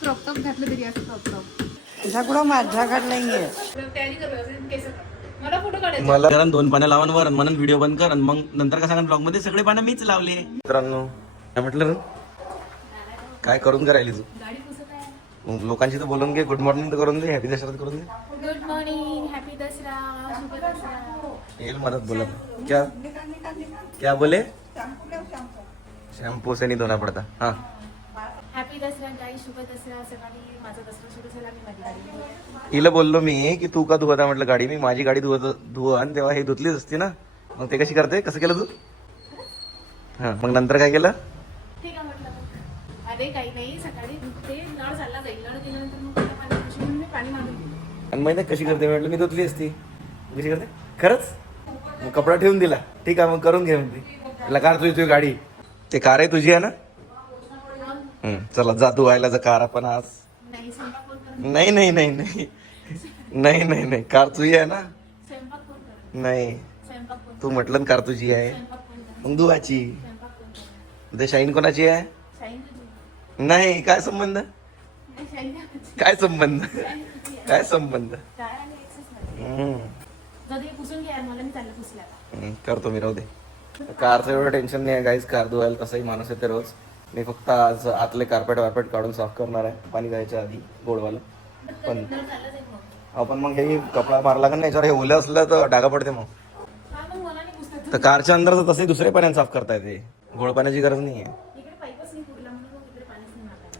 Crop top घातलं तरी असं क्रॉप टॉप नाहीये तयारी करू केस मला फोटो काढायचे. मला कारण दोन पाण्या लावून वर म्हणून व्हिडिओ बंद कर आणि मग नंतर का सांगा ब्लॉगमध्ये? सगळे पाण्या मीच लावले. मित्रांनो काय म्हटलं काय करून करायली तू? गाडी पुसत आहे मग लोकांची तर बोलून घे गुड मॉर्निंग तर करून दे हॅपी दशरथ करून दे. गुड मॉर्निंग हॅपी दसरा शुभ दसरा. येईल मदत बोलत क्या? क्या बोले? शॅम्पू से नहीं धोना पडता हा. हॅपी दसरा गाई शुभ दसरा. सकाळी माझा दसरा सुरू झाला. मी माझी गाडी घेऊन. हिला बोललो मी की तू का धुवता म्हटलं गाडी मी माझी गाडी धुवत धुवन तेव्हा हे धुतलीच असती ना. मग ते कशी करते? कसं केलं तू? हा मग नंतर काय केलं? ठीक आहे म्हटलं मग. अरे काही नाही. सकाळी ते नळ चालला जाईल. नळ गेल्यानंतर मग त्याला पाणी पिशवी घेऊन मी पाणी मारून दिलं. आणि माहिती आहे कशी करते? म्हटलं मी धुतली असती. कशी करते? खरंच? मग कपडा ठेवून दिला. ठीक आहे मग करून घे म्हणते तिला कार तुझी तुझी गाडी. ते कार आहे तुझी आहे ना? चला जा व्हायला जा कार आपण आज. नाही नाही नाही नाही नाही. नाही नाही कार तुझी आहे ना? नाही. तू म्हटलं ना कार तुझी आहे मग धुवाची ते शाईन कोणाची आहे? नाही काय संबंध. काय संबंध. काय संबंध? करतो मी राहू दे. कारचं एवढं टेन्शन नाही आहे गाईज कार धुवायला तसंही माणूस येते रोज. मी फक्त आज आतले कार्पेट वार्पेट काढून साफ करणार आहे. पाणी जायच्या आधी गोडवालं. पण आपण मग हे कपडा मारला का नाही याच्यावर? हे ओलं असलं तर डागा पडते मग. तर कारच्या अंदर तर तसंही दुसरे पाण्याने साफ करता येते गोड पाण्याची गरज नाही आहे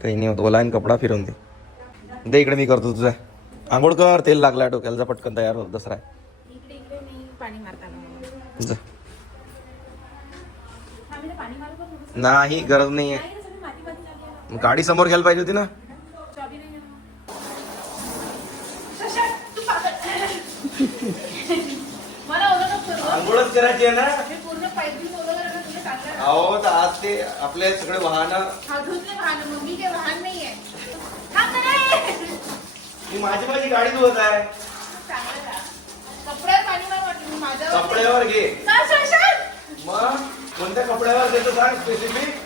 काही नाही होत. ओला आणि कपडा फिरवून दे. दे इकडे मी करतो तुझा. आंघोळ कर. तेल लागला डोक्याला. पटकन तयार होत दसरा नाही गरज नाही आहे. गाडी समोर घ्यायला पाहिजे होती ना. आंघोळच करायची आहे ना हे. अहो तर आज ते आपले सगळे वाहन हा धुतले वाहन मग मी काही वाहन नाहीये थांब ना रे. मी माझी माझी गाडी धुवत आहे? कपड्यावर घे? मग कोणत्या कपड्यावर देतो सांग स्पेसिफिक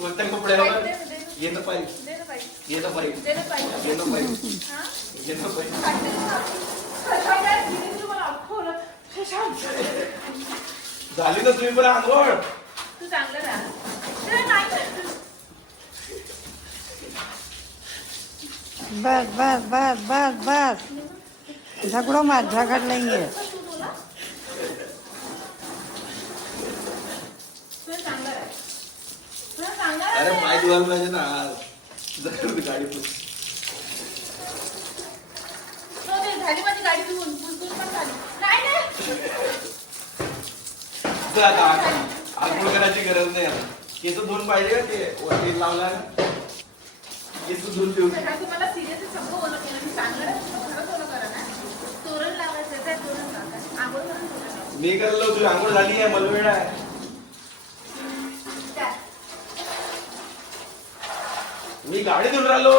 कोणत्या कपड्यावर? दे येतं पाहिजे. दे येतं पाहिजे. दे येतं पाहिजे. हा? येतं पाहिजे. झाली ना तुम्ही पण आंघोळ. तू चांगलं बस बस बस बस बस. झगडो मत झगड नाहीये तुला चांगलं राहा. तुला चांगलं पाय धुवायला पाहिजे ना जर गाडी झाली माझी गाडी धुवून पुसपूस पण झाली. नाही नाही. जा आता आंघोळ- करायची गरज नाही आता. केस धुवून पाहिजे का ते? वरती लावला ना. केस धुवून ठेवून. हा तुम्हाला सिरियसली सगळं ओलं केलं. मी ना. तोरण लावायचं आहे, ते तोरण लावा. आंघोळ. मी करलो तुझी आंघोळ झाली आहे मला वेळ आहे. मी गाडी धुवून राहिलो.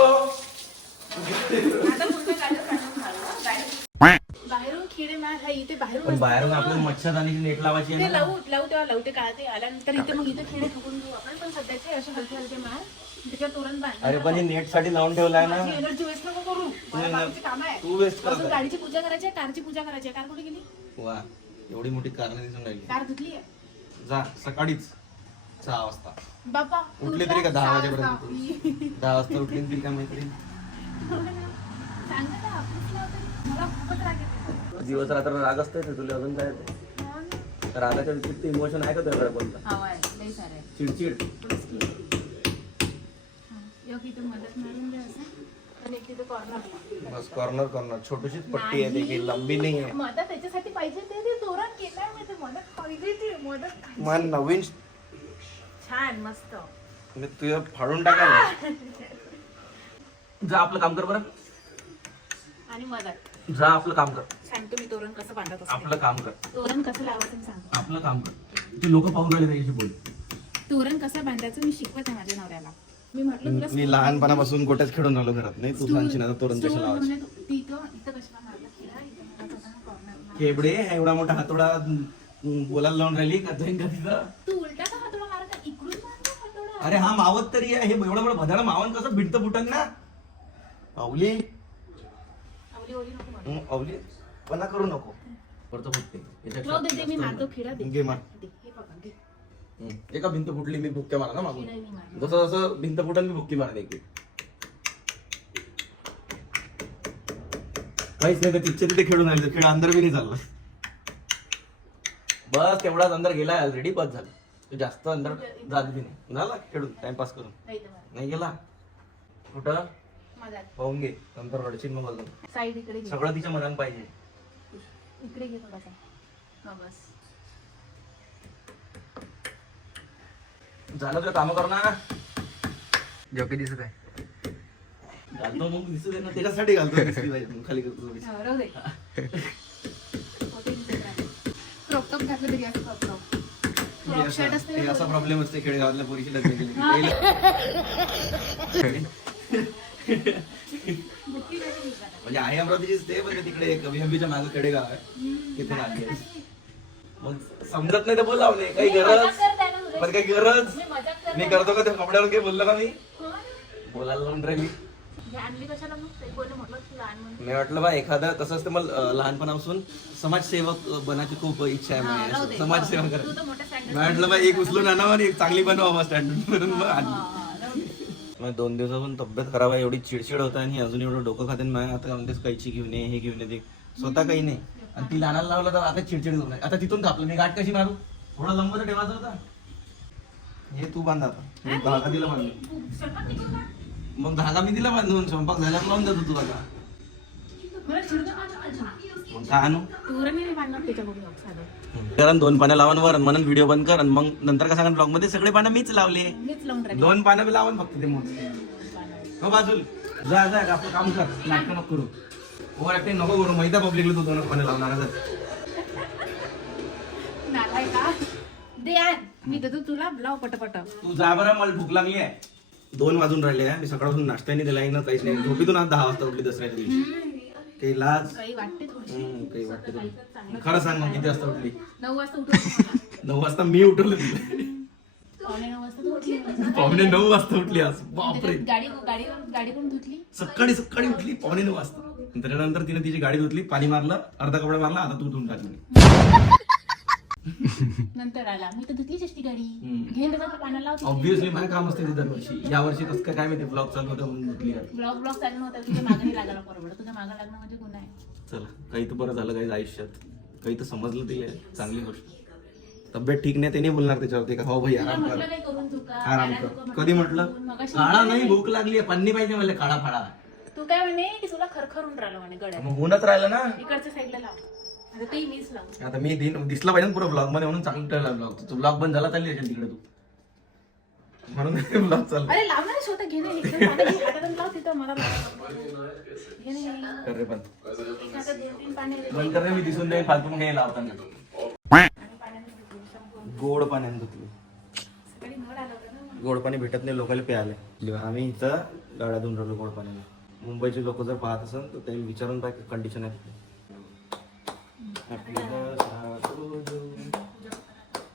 हा. बाहेरून किडे मार हा इथे बाहेरून पण बाहेरून आपल्याला मच्छरदाणीची नेट लावायची आहे ते ना. लावू लावू तेव्हा लावू ते काढते आल्यानंतर इथे मग इथे किडे ठोकून देऊ आपण पण सध्याचे असे हलके हलके मार. त्याच्यावर तोरण बांध अरे पण हे नेटसाठी लावून ठेवलाय ना. माझी एनर्जी वेस्ट नको करू. मला बाकीचे काम आहे तू वेस्ट गाडीची पूजा करायची आहे कारची पूजा करायची आहे. कार कुठे गेली? वा एवढी मोठी कारण दिसून राहिली. कार धुतली आहे. जा सकाळीच सहा वाजता. बापा उठली तरी का दहा वाजेपर्यंत? दहा वाजता उठली ना ती काय मैत्रीण? सांगा ना ऑफिसला होतं. मला खूपच राग येतो दिवस रात्र राग असतंय ते तुला अजून काय? रागाच्या व्यतिरिक्त इमोशन आहे का तुझ्याकडे कोणता? चिडचिड. हा, बस कॉर्नर कॉर्नर छोटीशीच पट्टी आहे ती लंबी नाही आहे मदत त्याच्यासाठी पाहिजे ते ते तोरण केलंय मी ते मदत पाहिजे ती मदत. मग नवीन छान मस्त. मी तुझं फाडून टाकाल जा आपलं काम कर बरं. आणि मदत. जा आपलं काम कर. सांगतो मी तोरण कसं बांधत असते? आपलं काम कर. तोरण कसं लावायचं मी सांगतो आपलं काम कर. ती लोक पाहून राहिले त्याच्याशी बोल. तोरण कसं बांधायचं मी शिकवत आहे माझ्या नवऱ्याला. मी म्हटलं तुला मी लहानपणापासून गोट्याच खेळून राहिलो घरात. नाही तू सांगशील आता तोरण कशा stool लावायचे. तिथं इथं कशाला मारलं? खिळा इथं मारत होता ना corner ला. केबडे हा एवढा मोठा हातोडा अं, बोलायला लावून राहिली का? जाईन का तिथं? तू उलटा का हातोडा मारत आहे? इकडून मार ना हातोडा अरे हा मावत तरी आहे. हे एवढं एवढं भदाला मावन कसं भिंत फुटन ना? अवली. हं, अवली पणा करू नको. परत फुटते. जाऊ दे, ते मी मारतो खिळा दे. घे मार. दे, हे पकड, दे. हं. एका भिंत फुटली मी भुक्क्या मारा ना मागून. मी मारतो. जसं जसं भिंत फुटन मी भुक्की मारते एक काहीच नाही तर तिथे तिथे खेळून आले. खेळ अंदर बी नाही चालला. बस तेवढाच अंदर गेला ऑलरेडी बस झालं. तू जास्त अंदर जात बी नाही. झाला खेळून? टाइमपास करून? नाही गेला? कुठं? पाहून घे. नंतर रडशील मग अजून साईड इकडे घे. सगळं तिच्या मनात पाहिजे. इकडे घे थोडासा. हा बस. झालं तुझं काम कर ना जॉकी दिसत आहे. घालतो मग दिसत आहे ना. त्याच्यासाठी घालतो. दिसली पाहिजे. मग खाली करतो थोडीशी. हा, राहू दे. दिसत घातलं तरी असं हे असा- प्रॉब्लेम असते खेडेगावातल्या पोरीशी लग्न केली? म्हणजे आहे अमरावतीचीच ते पण ते तिकडे कविहंबीच्या मागे खेडेगाव आहे तिथून आली. मग समजत नाही तर बोलावले काही मी गरज? पण काही गरज मी करतो का ते कपड्यावर काही बोललो का मी? बोलायला लावून राहिली तुला मी वाटलं बा एखादा तसंच ते मला लहानपणापासून समाजसेवक बनायची खूप इच्छा आहे हा, माझी. समाजसेवा करायची मी म्हटलं बा एक उचलून आणावं आणि एक चांगली बनवा स्टँडर्ड दोन दिवसापासून तब्येत खराब आहे एवढी चिडचिड होत आहे आणि अजून एवढं डोकं खाते मग आता म्हणतेस कैची घेऊन ये हे घेऊन ये ते. स्वतः काही नाही. आणि ती लहानाला लावलं तर आता चिडचिड होत नाही आता तिथून कापलं मी गाठ कशी मारू? थोडा लंब तर ठेवायचा होता. हे तू बांध आता. मी धागा मग धागा मी दिला बांधून स्वयंपाक झाल्यावर लावून देतो तू. मग आणू? साधं. कारण दोन पानं लावून वर म्हणून व्हिडिओ बंद कर आणि मग नंतर का सांगा ब्लॉगमध्ये सगळे पानं मीच लावले. दोन पानं बी लावून फक्त ते मोजके. हो बाजूल. जा जा आपलं काम कर. नाटक नको करू. ओव्हर ऍक्टिंग नको करू. मैदा पब्लिकला तू दोन पानं लावणार. नालाय का दे आण. मी देतो तुला लाव पटपट. तू जा बरं मला भूक लागली आहे. दोन वाजून राहिले मी सकाळपासून नाश्ता नाही दिला ना काहीच नाही. झोपेतून आज दहा वाजता उठली दसऱ्याच्या दिवशी. काही लाज काही वाटते तुला. खरं सांग मग किती वाजता उठली? नऊ वाजता नऊ वाजता मी उठवलं तुला. पावणे नऊ वाजता उठली? आज. बापरे. धुतली? सकाळी सकाळी उठली पावणे नऊ वाजता. त्याच्यानंतर तिने तिची गाडी धुतली पाणी मारलं अर्धा कपडा मारला आता तू धुवून टाकली. नंतर आला. मी तर धुतलीच असती गाडी. घेऊन त्याचा पाण्याला लावते. ऑब्विसली माझं काम असते दरवर्षी. या वर्षी कसं काय काय माहिती ब्लॉग चालू होतं म्हणून गाडी ब्लॉग ब्लॉग चालू नव्हता. तुझ्या मागे लागायला परवड तुझ्या मागे लागणं म्हणजे गुन्हा आहे. चला काही तर बरं झालं काही आयुष्यात. काही तर समजलं ते आहे. चांगली गोष्ट. तब्येत ठीक नाही ते नाही बोलणार त्याच्यावरती का? हो भाई तुला आराम कर. म्हटलं नाही करून तू का? आराम कर. कधी म्हटलं? म्हटलं मगाशी काळा म्हटलं नाही भूक लागली आहे. पन्नी पाहिजे मला काळा फाडा तू काय म्हणे? की तुला खरखरून राहिलं म्हणे गड्या मग होऊनच राहिलं ना? इकडच्या साईडला लाव. आता लाव आता मी दिन- दिसला पाहिजे ना पुरा ब्लॉगमध्ये म्हणून चांगलं ब्लॉग तू ब्लॉग बंद झाला चालली असेल तिकडे तू. म्हणून ब्लॉग चालला. अरे लाव ना स्वतः घे लाव तिथं मला. कर रे पण. मी दिसून नाही फालतू मग हे लावताना. गोड पाण्याने धुतली. गोड पाणी भेटत नाही लोकांना प्यायला. आम्ही इथं गाड्या धुवून राहिलो गोड पाण्याने. मुंबईचे लोक जर पाहत असेल तर त्यांनी विचारून पाहिजे कंडिशन आहे Happy birthday to you.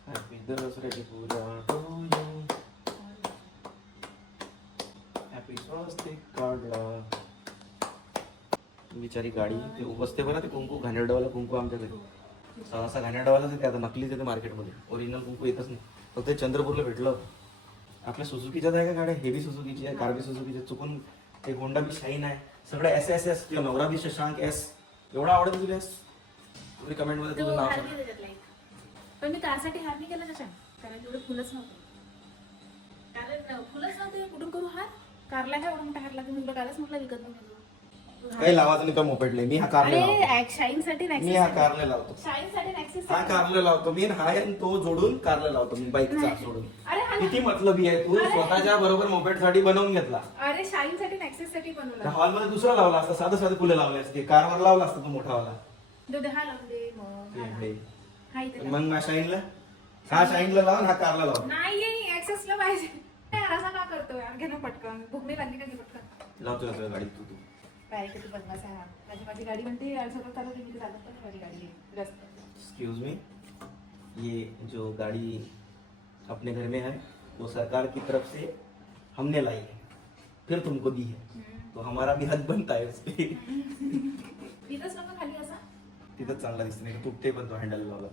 Happy birthday to you. Happy birthday काढला बिचारी गाडी ते बसते बरं ते कुंकू घाणेरडवाला कुंकू आमच्या घरी. सहसा घाणेरडवालाच येते आता नकलीच येते मार्केटमध्ये. ओरिजिनल कुंकू येतच नाही. फक्त ते चंद्रपूरला भेटलं. आपल्या सुझुकीच्याच आहे का गाड्या? हेवी सुझुकीची आहे कार्बी सुझुकीची चुकून ते होंडा बी शाईन आहे. सगळं एस एस एस किंवा नवरा बी शशांक एस एवढा आवडत तुला एस तुम्ही कमेंटमध्ये तो तुझं नाव हार सांग. घे त्याच्यातला एक. पण मी कारसाठी हार नाही केला त्याच्या. कारण एवढे फुलंच नव्हते. कारण फुलंच नव्हते कुठून करू हार? कारला काय एवढा मोठा हार लागेल? म्हटलं कालच म्हटलं विकत नाही काही लावायचं नाही का मोपेडले मी हा कारले लावतो. अरे शाईन साठी मी हा कारले लावतो. शाईन साठी नॅक्सेस हा कारले लावतो. मी हा आणि तो जोडून कारले लावतो मी बाईकचा सोडून अरे हा किती मतलबी आहे तू? स्वतःच्या बरोबर मोपेडसाठी बनवून घेतला. अरे शाईन साठी नॅक्सेस साठी बनवला. हॉलमध्ये दुसरा लावला असता साधं साधं फुलं लावले असते. कारवर लावला असता तू मोठा वाला दे दे, हा लावून दे मग हा लाव. हे. इथे लाव. मग शाईनला? हा शाईनला लावून हा कारला लाव. नाही ऍक्सेसला पाहिजे. यार, असा का करतो यार घे ना पटकन. भूक नाही लागली का घे पटकन? लावतो गाडीत तू तू. काय किती बदमाश आहे? हा. माझी माझी गाडी म्हणते यार सगळं चालू मी चालत पण नाही माझी गाडी आहे. रस्त्यात. एक्सक्यूज मी ये जो गाड़ी अपने घर में है वो सरकार की तरफ से हमने लाई है। फिर तुमको दी है। तो हमारा भी हक बनता है उस पे। तिथंच नको खाली असा. तिथंच चांगला दिसत नाही तुटते पण तो हँडल लावला.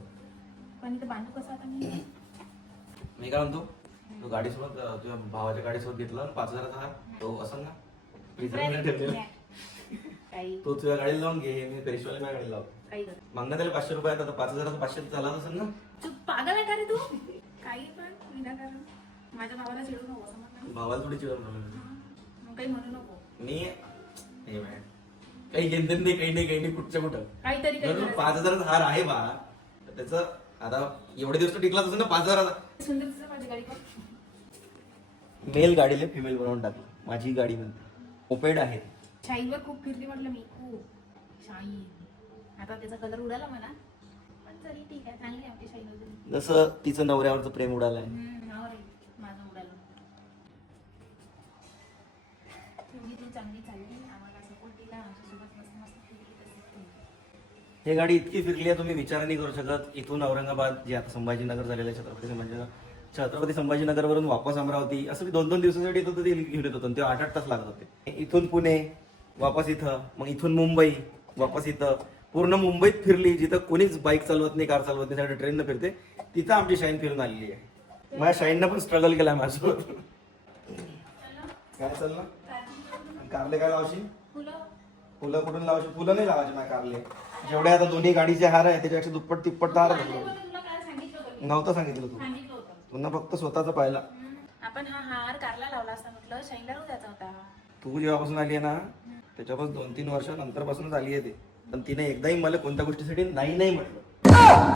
पण इथं बांधू कसं आता मी? मी काय म्हणतो तो गाडीसोबत अं, तुझ्या भावाच्या गाडीसोबत घेतला ना पाच हजाराचा हार तो असं ना ठेवलेला. काही. तो तुझ्या गाडीला लावून घे मी पेरिशवाला माझ्या गाडीला लावतो. काही कर. मागणं त्याला पाचशे रुपये आता पाच हजाराचा पाचशे चालत असेल ना? चुप पागल आहे का रे तू? काही पण विनाकारण. माझ्या भावाला चिडू नको समजलं? भावाला थोडी चिडवून राहिलो. मग काही म्हणू नको. मी हे बाय. काही घेणं नाही काही नाही काही नाही कुठच्या कुठं. काहीतरी काही म्हणून. पाच हजाराचा हार आहे बा. तर त्याचं आता एवढे दिवस तो टिकलाच असेल ना पाच हजाराचा. सुंदर दिसत माझी गाडी पण. मेल गाडीला फिमेल बनवून टाकली. माझी गाडी म्हणते. ओपेड आहे. शाईवर खूप फिरली म्हटलं मी. खूप. शाई आता त्याचा कलर उडाला मला. पण तरी ठीक आहे चांगली आहे आमची शाई वगैरे जसं तिचं नवऱ्यावरचं प्रेम हम्म, माझं उडालं. तू चांगली चालली. हे गाडी इतकी फिरली आहे तुम्ही विचार नाही करू शकत. इथून औरंगाबाद जे आता संभाजीनगर झालेलं आहे छत्रपती संभाजी छत्रपती संभाजीनगरवरून वापस अमरावती असं मी दोन दोन दिवसासाठी येत होतं ते घेऊन येत होतं. ते आठ आठ तास लागत होते. इथून पुणे वापस इथं. मग इथून मुंबई वापस इथं. पूर्ण मुंबईत फिरली जिथं कोणीच बाईक चालवत नाही कार चालवत नाही सगळं ट्रेननं फिरते तिथं आमची शाईन फिरून आलेली आहे. माझ्या शाईननं पण स्ट्रगल केलाय माझ्यासोबत. काय चाललं? कारले काय लावशील? फुलं कुठून लावायची? फुलं नाही लावायची माझ्या कारले. जेवढे आता दोन्ही गाडीचे हार आहे त्याच्यापेक्षा दुप्पट तिप्पट हार मी? नव्हतं सांगितलं तू पुन्हा फक्त स्वतःच पाहिला. आपण हा हार कारला लावला असता म्हटलं शाईला द्यायचा होता. तू जेव्हापासून आली आहे ना त्याच्यापासून दोन तीन वर्ष नंतरपासूनच आली आहे ते. पण तिने एकदाही मला कोणत्या गोष्टीसाठी नाही नाही म्हटलं.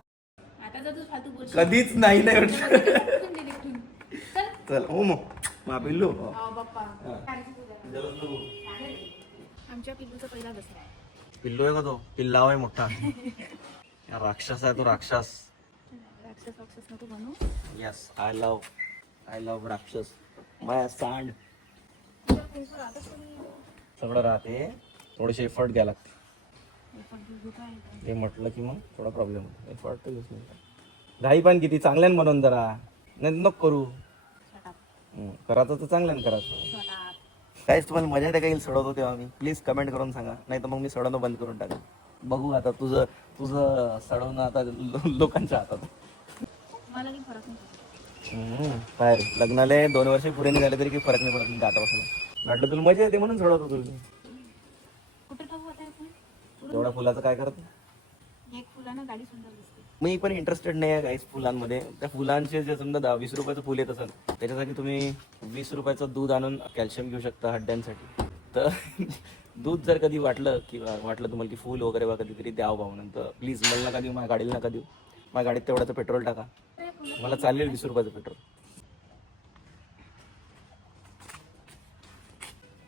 कधीच नाही नाही म्हटलं. चल. हो मग. मा आमच्या पिल्लूचा पहिला दसरा आहे. पिल्लू आहे का तो? पिल्लाव आहे मोठा. राक्षस आहे तो राक्षस. राक्षस राक्षस नको बनू. Yes I love I love राक्षस. माय सांड. तुझ्या पिल्लूचं राहतच कोणी. सगळं राहते. थोडेसे एफर्ट घ्यायला लागते. पण पिल्लू काय? आहे? ते म्हटलं की मग थोडा प्रॉब्लेम होतो. एफर्ट तर नाही. घाई पण किती. चांगल्यानं बनवून जरा नाही नको करू. Up. हम्म, करायचं तर चांगल्यानं करायचं. काहीच तुम्हाला मजा येते काही सोडवतो तेव्हा मी? प्लीज कमेंट करून सांगा. नाही तर मग मी सोडवणं बंद करून टाका बघू आता तुझं तुझं सडवणं आता लो- लोकांच्या हातात. मला काही फरक नाही पडत. हम्म, काय लग्नाला दोन वर्ष पुढे नाही झाले तरी काही फरक नाही पडत. तुमच्या आतापासून वाटलं तुला मजा येते म्हणून सोडवतो तुला. कुठे ठेवू आता हे फुल? तेवढ्या फुलाचं काय करतो? एक फुलानं गाडी सुंदर दिसते. मी पण इंटरेस्टेड नाही आहे काहीच फुलांमध्ये. त्या फुलांचे जे समजा दहा वीस रुपयाचं फुल येत असेल त्याच्यासाठी तुम्ही वीस रुपयाचं दूध आणून कॅल्शियम घेऊ शकता हड्ड्यांसाठी. तर दूध जर कधी वाटलं किंवा वाटलं तुम्हाला की फुल वगैरे बा कधीतरी द्यावं भाऊ नंतर प्लीज मला नका देऊ माझ्या गाडीला नका देऊ. माझ्या गाडीत तेवढ्याचं पेट्रोल टाका. मला चालेल वीस रुपयाचं पेट्रोल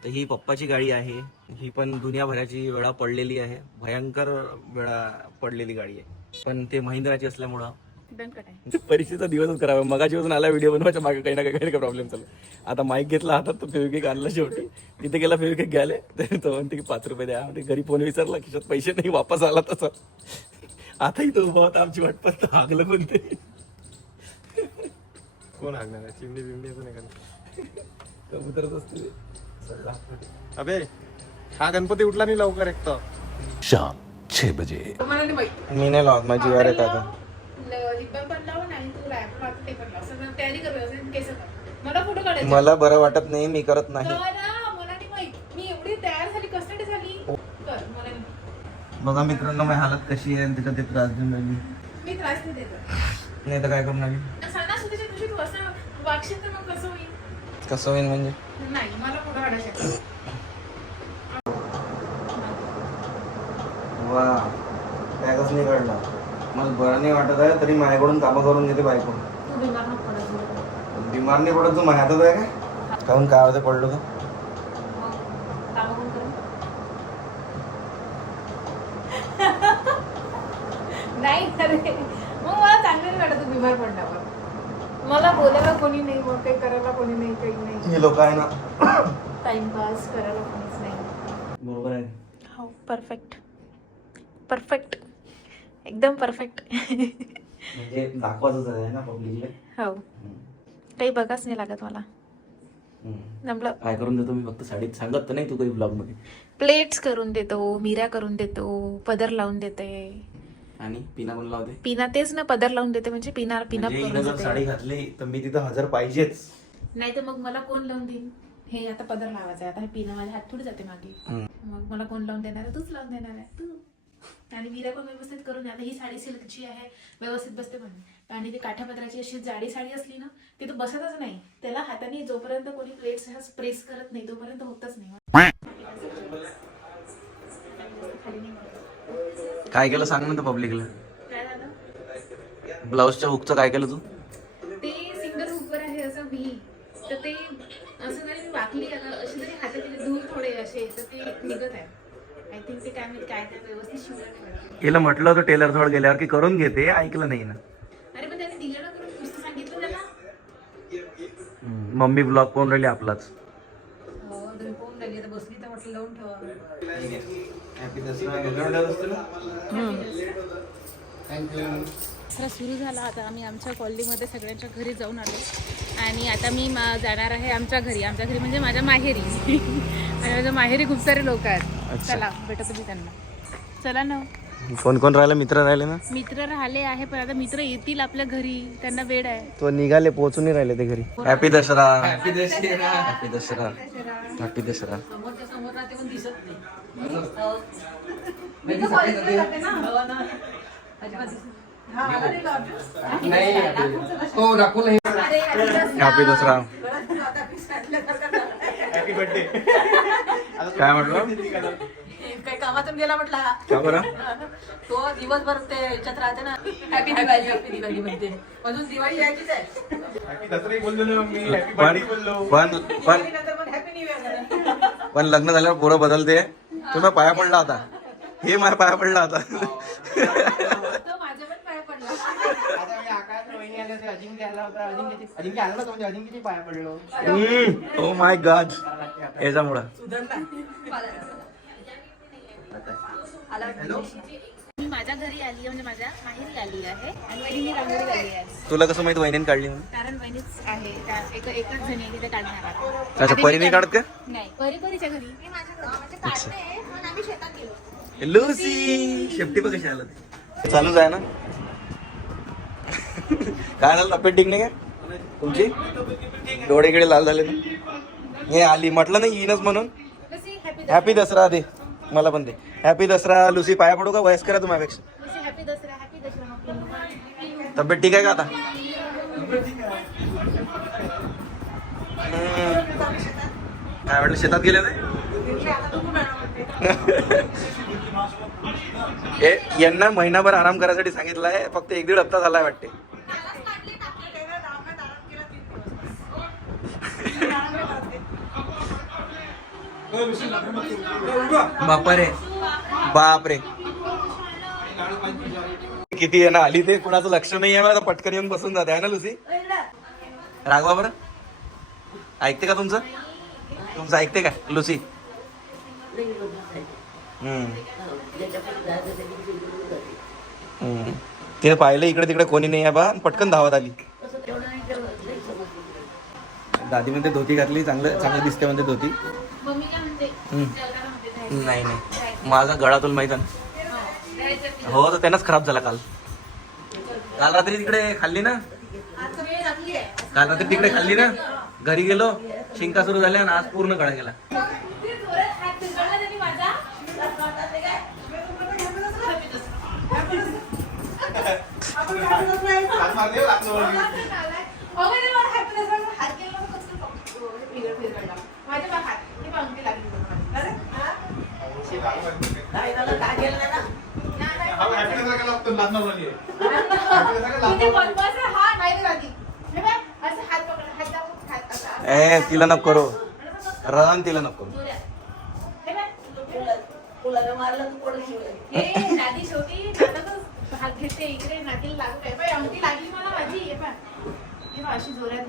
तर ही पप्पाची गाडी आहे. ही पण दुनियाभराची वेळा पडलेली आहे. भयंकर वेळा पडलेली गाडी आहे. पण ते महिंद्राची असल्यामुळं दणकट आहे. म्हणजे परीक्षेचा दिवसच करावा मगाची पासून आला व्हिडिओ बनवायच्या मागे काही ना काही काही प्रॉब्लेम चालू आता माईक घेतला हातात तो फेविकेक आणला शेवटी. तिथे गेला फेविकेक घ्यायला. तर तो म्हणते की पाच रुपये द्या. म्हणजे घरी फोन विचारला खिशात पैसे नाही वापस आला तसं. आताही तो उभा होता आमची वाट पाहत हागलं पण ते कोण हागणार आहे? चिमणी बिमणी असं नाही करणार कबूतरच असते. अबे हा गणपती उठला नाही लवकर एक तर. शाम छह बजे। मी नाही लावत माझी वार कर मला फोटो काढायचे. मला बरं वाटत नाही मी करत नाही. कर ना, मला नाही माहीत मी एवढी तयार झाली कशासाठी झाली. कर मला नाही. बघा मित्रांनो माझी हालत कशी आहे आणि त्याच्यात ते त्रास देऊन राहिली. मी त्रास नाही देत. नाही तर काय तर मग कसं होईल? कसं होईल म्हणजे नाही मला फोटो काढायचे वा टॅगच नाही काढला मला बरं नाही वाटत आहे तरी माझ्याकडून कामं करून घेते बायको. बिमार नाही पडत तू माझ्या हातात आहे काय? काहून काय होते पडलो करेल? नाही अरे मग मला चांगलं नाही वाटत तू बिमार पडल्यावर. मला बोलायला कोणी नाही मग काही करायला कोणी नाही काही नाही. हे लोक आहे ना. टाइमपास करायला कोणीच नाही. बरोबर आहे. हो परफेक्ट परफेक्ट एकदम परफेक्ट म्हणजे दाखवायचंच आहे ना पब्लिकला हो. काही बघाच नाही लागत मला. काय करून देतो मी फक्त साडीत सांगत तर नाही तू काही ब्लॉगमध्ये प्लेट्स करून देतो मिऱ्या करून देतो पदर लावून देते. आणि पिना पण लावते? पिना तेच ना पदर लावून देते म्हणजे पिना पिना म्हणजे जर साडी घातली तर मी तिथं हजर पाहिजेच. नाही तर मग मला कोण लावून देईल हे आता पदर लावायचा आहे आता हे पिना माझ्या हात थोडी जाते मागे. मग मला कोण लावून देणार आहे? तूच लावून देणार आहे. तू. आणि विरा पण व्यवस्थित करून. आता ही साडी सिल्कची आहे व्यवस्थित बसते पण आणि ती काठापत्राची अशी जाडी साडी असली ना ती तर बसतच नाही. त्याला हाताने जोपर्यंत कोणी प्लेट्स प्रेस करत नाही तोपर्यंत होतच नाही. काय केलं सांग ना पब्लिकला काय झालं? ब्लाऊजच्या हुकचं काय केलं तू? ते सिंगल हुकवर आहे असं मी. तर ते असं जरी मी वाकली अशी जरी हातातील दूर थोडे असे तर ते निघत आहे. थिंक ते काय व्यवस्थित शिवलं. हिला म्हटलं होतं टेलर थोड गेल्यावर की करून घेते ऐकलं नाही ना. अरे पण त्याने दिलं ना करून नुसतं सांगितलं त्याला? हम्म. मम्मी ब्लॉग पाहून राहिली आपलाच. हो तुम्ही पाहून राहिली तर बसली तर म्हटलं लावून ठेवा. दसरा सुरू झाला आता आम्ही आमच्या कॉलनीमध्ये सगळ्यांच्या घरी जाऊन आलो. आणि आता मी मा- जाणार आहे आमच्या घरी. आमच्या घरी म्हणजे माझ्या माहेरी. आणि माझ्या माहेरी खूप सारे लोक आहेत. चला भेटतो त्यांना. चला ना. कोण कोण राहिले? मित्र राहिले ना? मित्र राहिले आहे पण आता मित्र येतील आपल्या घरी. त्यांना वेळ आहे. तो निघाले पोहोचून नाही राहिले ते घरी. Happy Dussehra. Happy Dussehra. Happy Dussehra. Happy Dussehra. दिसत नाही हॅपी दसरा. काय म्हटलं? काही कामातून गेला म्हटला? का बरं? तो दिवसभर ते याच्यात राहते ना. हॅपी दिवाळी हॅपी दिवाळी म्हणते. अजून दिवाळी यायचीच आहे. हॅपी दसरा बोललो ना मी हॅपी पण पण पण नंतर पण हॅपी न्यू इयर पण लग्न झाल्यावर पोरं बदलते. तुम्ही पाया पडला आता. हे माझ्या पाया पडला आता तो माझ्या पण पाया पडला आता मी आकाश वहिनी आले होते अजिंक्य आला होता अजिंक्यची अजिंक्य आला नव्हता म्हणजे अजिंक्यची पाया पडलो. ओ माय गॉड याच्यामुळं. मी माझ्या घरी आली आहे म्हणजे माझ्या माहेरी आली आहे आणि वहिनी रांगोळी आली आहे. तुला कसं माहीत वहिनीने काढली म्हणून? कारण बहिणीच आहे त्या एक एकच जणी आहे तिथे काढणार आहे. अच्छा परीने काढत का? नाही परी परीच्या घरी. मी माझ्या घरी म्हणजे काढते पण आम्ही शेतात गेलो. लुसी! शेपटी बघ कशी आलं ते. चालूच आहे ना? काय झालं? तब्येत ठीक नाही का तुमची? डोळे गिडे लाल झाले ना हे आली म्हटलं नाही येईनच म्हणून. हॅपी दसरा दे. मला पण दे. हॅपी दसरा लुसी पाया पडू का? वयस्कर आहे तुम्हापेक्षा. तब्येत ठीक आहे का आता? काय म्हटलं शेतात गेले नाही? हे यांना महिनाभर आराम करायसाठी सांगितलं आहे. फक्त एक दीड हप्ता झालाय वाटते. बापरे. बापरे. किती आहे ना आली ते? कुणाचं लक्ष नाही आहे मला आता पटकन येऊन बसून जाते. आहे ना लुसी? रागवा बरं? ऐकते का तुमचं? तुमचं ऐकते का? लुसी? हम्म. हम्म. पाहिलं इकडे तिकडे कोणी नाही आहे बा. पटकन धावत आली. दादी म्हणते धोती घातली चांगलं चांगलं दिसते म्हणते धोती. नाही नाही. माझा गळा तुला माहीत हो. हो तर त्यानंच खराब झाला काल. काल रात्री तिकडे खाल्ली ना? काल रात्री तिकडे खाल्ली ना? घरी गेलो शिंका सुरू झाल्या आणि आज पूर्ण गळा गेला ते जोरात हात फिरवला त्यांनी माझा. हात मारले लागलो अगं रे, मला हात फिरवला, हात गेला, मग कसं पकडतो? फिरव- फिरवायला. माझ्या बा हात. ही बा अंगठी लागली मला. अरे, हा? हा हॅपी दसरा केला लागतो लागणार नाही तिथे बनवायचा हात नाही तर आधी. हे बघ, असं हात पकडा, हात. दाबून, हात असा. ए तिला नको करू. रन तिला नको करू. अशी जोरात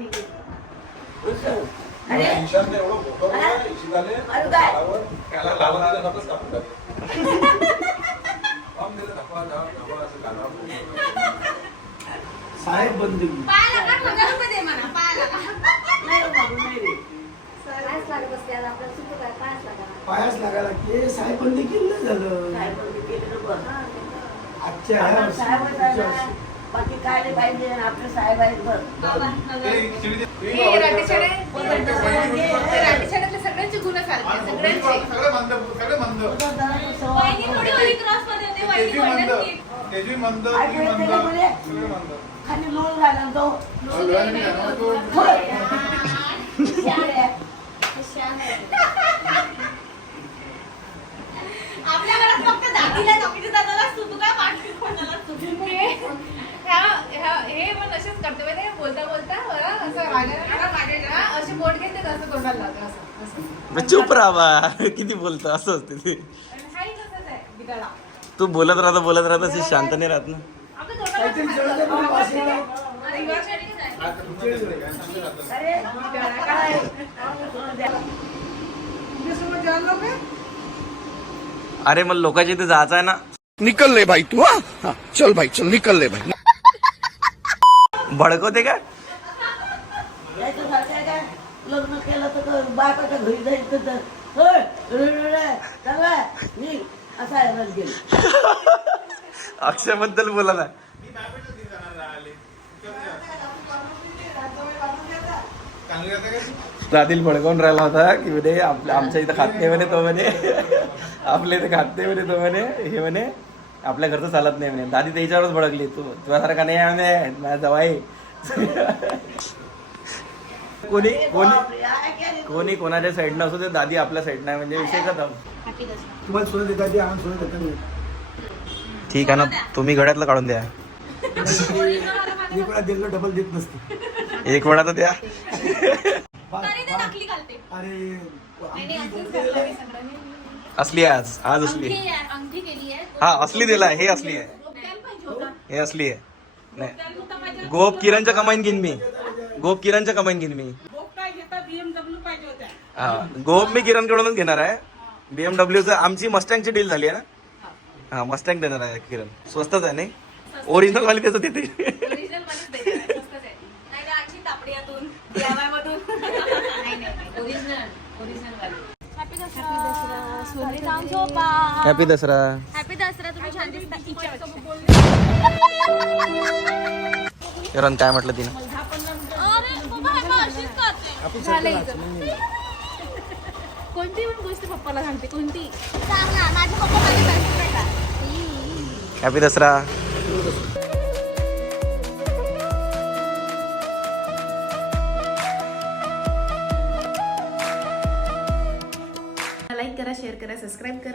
झाडावर. साहेब बंदगी पायाला का? हजार रुपये दे म्हणा पायाला नाही रे बाबू, नाही. रे. पायच आज आपल्याला काय लागायला की साहेब बंदी केली नाही झालं आजच्या ह्या वर्षी, पुढच्या वर्षी. बाकी काय नाही पाहिजे आपले साहेब आहेत बघ हे राटेशाळे ते राटेशाळेतले सगळ्यांचे वहिनी थोडी क्रॉसमध्ये होते वहिनी की खाली घाला तो आपल्या घरात फक्त दादीला नोकरी दादाला सुटू काय बाकी कोणाला सुटू ह्या- ह्या- हे पण असेच करते माहिती आहे? बोलता बोलता मला असं वागायला हा, असे बोट घेते तर असं तोंडाला लावते असं असं. मग चुप राहा किती बोलतो असं असते ते. आणि हाही तसंच आहे बिगाला तू बोलत राहता बोलत राहता अशी शांत नाही. राहत ना. पण. अरे विचारलीच आहे. अरे काय? अरे मग लोकांच्या इथे जायचं आहे ना. निकल ले भाई तू हाँ? हाँ, चल भाई चल निकल ले भाई. भडकवते का? लग्न केलं तर घरी जायचं अक्षयबद्दल बोला ना. दादील भडकवून राहिला होता की म्हणे आपल्या आमच्या इथं खात नाही म्हणे तो म्हणे. आपल्या इथं खात नाही म्हणे तो म्हणे हे म्हणे. आपल्या घरचं चालत नाही म्हणे. दादी त्याच्यावरच भडकली. तू तुझ्यासारखा नाही आहे म्हणे. माझ्या जवाई कोणी कोणी कोणी कोणाच्या साईडनं असू दे दादी आपल्या साईडनं आहे म्हणजे विषय तुम्हाला ते आम्हाला देतात नाही. ठीक आहे ना. तुम्ही घड्यातलं काढून द्या. एक वेळा दिलं डबल देत नसते. एक वेळा तर द्या. ते अरे असली आहे आज आज असली आहे. आहे, अंगठी केली आहे. हा असली दिला हे असली आहे. द्यायला पाहिजे होता. हे असली आहे. नाही. द्यायला होता? माझ्या गोप किरणच्या कमाईन घेईन मी. गोप किरणच्या कमाईन घेईन मी. हा गोप मी किरण कडूनच घेणार आहे. बीएमडब्ल्यू आमची मस्टँगची डील झाली आहे ना? हा. मस्टँग देणार आहे किरण. स्वस्तच आहे नाही? ओरिजिनल वाली त्याचं देते Original मध्येच द्यायचं आहे, स्वस्तच आहे. नाही ना आणखी तापडियातून DIY मधून. नाही, नाही, नाही. Original, original वाली. Happy Dussehra happy Dussehra happy Dussehra तुम्ही छान दिसता. काय म्हटलं तिने. कोणती पण गोष्ट पप्पाला सांगते कोणती सांग ना माझे पप्पा माझे बेस्ट फ्रेंड आहे हॅपी दसरा लाईक करा